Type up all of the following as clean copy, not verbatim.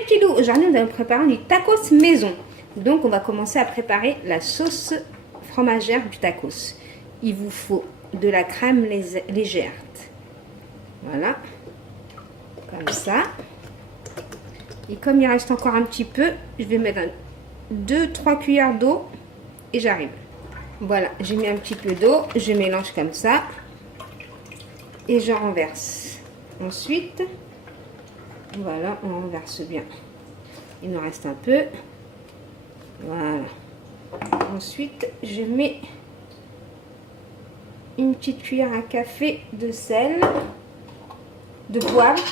les petits loups, aujourd'hui nous allons préparer du tacos maison. Donc on va commencer à préparer la sauce fromagère du tacos. Il vous faut de la crème légère. Voilà, comme ça. Et comme il reste encore un petit peu, je vais mettre 2-3 cuillères d'eau et j'arrive. Voilà, j'ai mis un petit peu d'eau, je mélange comme ça et je renverse. Ensuite, voilà, on renverse bien. Il nous reste un peu. Voilà. Ensuite, je mets une petite cuillère à café de sel, de poivre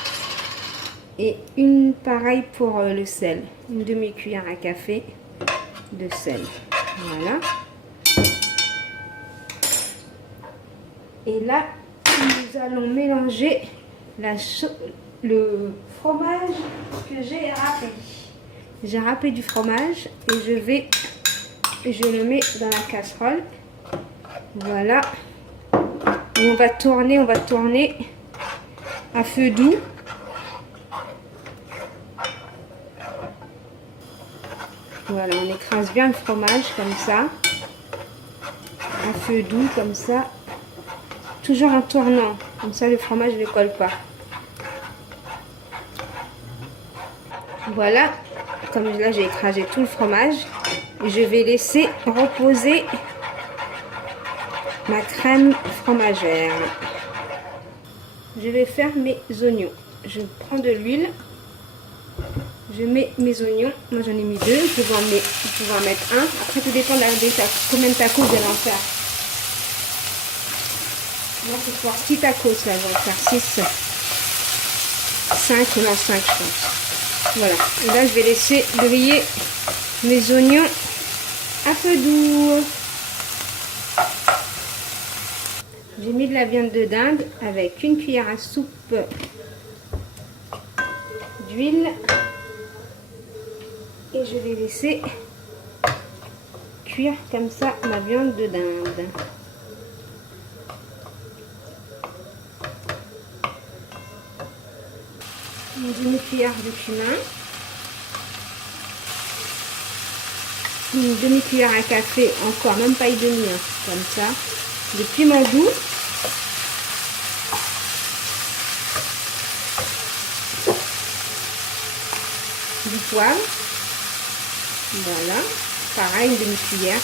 et une pareille pour le sel. Une demi-cuillère à café de sel. Voilà. Et là, nous allons mélanger le fromage que j'ai râpé. J'ai râpé du fromage et je le mets dans la casserole. Voilà. Et on va tourner à feu doux. Voilà, on écrase bien le fromage comme ça. À feu doux comme ça. Toujours en tournant. Comme ça le fromage ne colle pas. Voilà. Comme là j'ai écrasé tout le fromage. Je vais laisser reposer ma crème fromagère. Je vais faire mes oignons. Je prends de l'huile. Je mets mes oignons. Moi j'en ai mis 2. Je vais en mettre un. Après tout dépend de combien de tacos vous allez en faire. Moi c'est pour 6 tacos là. Je vais en faire 6. 5 non 5 je pense. Voilà. Et là je vais laisser griller mes oignons à feu doux. J'ai mis de la viande de dinde avec une cuillère à soupe d'huile et je vais laisser cuire comme ça ma viande de dinde. Une demi-cuillère de cumin, une demi-cuillère à café, encore même pas une demi, hein, comme ça, de piment doux. Du poivre, voilà, pareil, une demi-cuillère.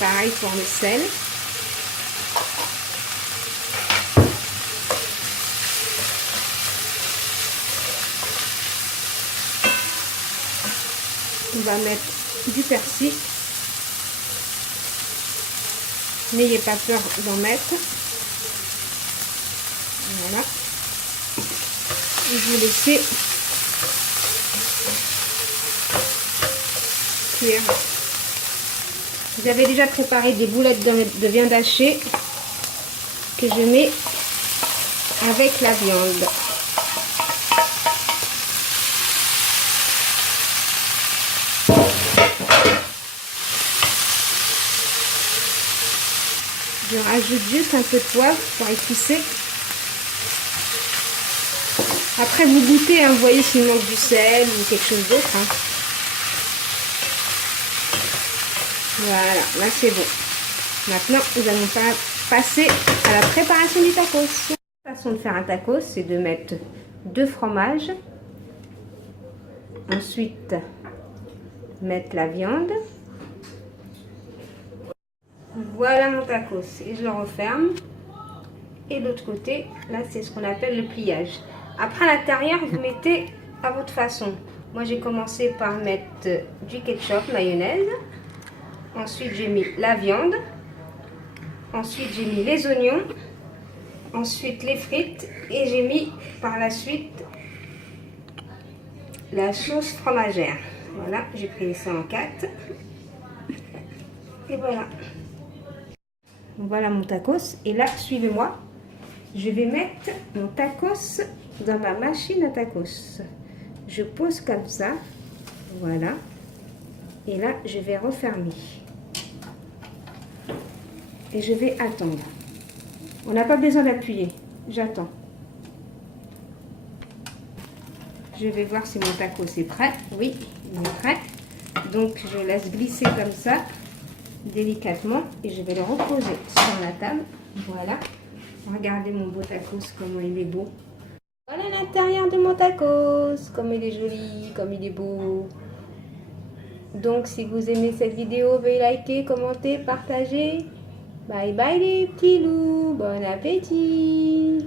Pareil pour le sel. On va mettre du persil. N'ayez pas peur d'en mettre. Voilà. Et vous laissez cuire. Vous avez déjà préparé des boulettes de viande hachée que je mets avec la viande. Je rajoute juste un peu de poivre pour épicer. Après vous goûtez, hein, vous voyez s'il manque du sel ou quelque chose d'autre. Hein. Voilà, là c'est bon. Maintenant, nous allons passer à la préparation du tacos. La façon de faire un tacos, c'est de mettre 2 fromages. Ensuite, mettre la viande. Voilà mon tacos. Et je le referme. Et de l'autre côté, là c'est ce qu'on appelle le pliage. Après à l'intérieur, vous mettez à votre façon. Moi j'ai commencé par mettre du ketchup, mayonnaise. Ensuite, j'ai mis la viande. Ensuite, j'ai mis les oignons. Ensuite, les frites. Et j'ai mis par la suite la sauce fromagère. Voilà, j'ai pris ça en 4. Et voilà. Voilà mon tacos. Et là, suivez-moi. Je vais mettre mon tacos dans ma machine à tacos. Je pose comme ça. Voilà. Et là, je vais refermer. et je vais attendre. On n'a pas besoin d'appuyer. J'attends. Je vais voir si mon tacos est prêt. Oui, il est prêt. Donc, je laisse glisser comme ça, délicatement, et je vais le reposer sur la table. Voilà. Regardez mon beau tacos, comment il est beau. Voilà l'intérieur de mon tacos, comme il est joli, comme il est beau. Donc, si vous aimez cette vidéo, veuillez liker, commenter, partager. Bye bye les petits loups, bon appétit!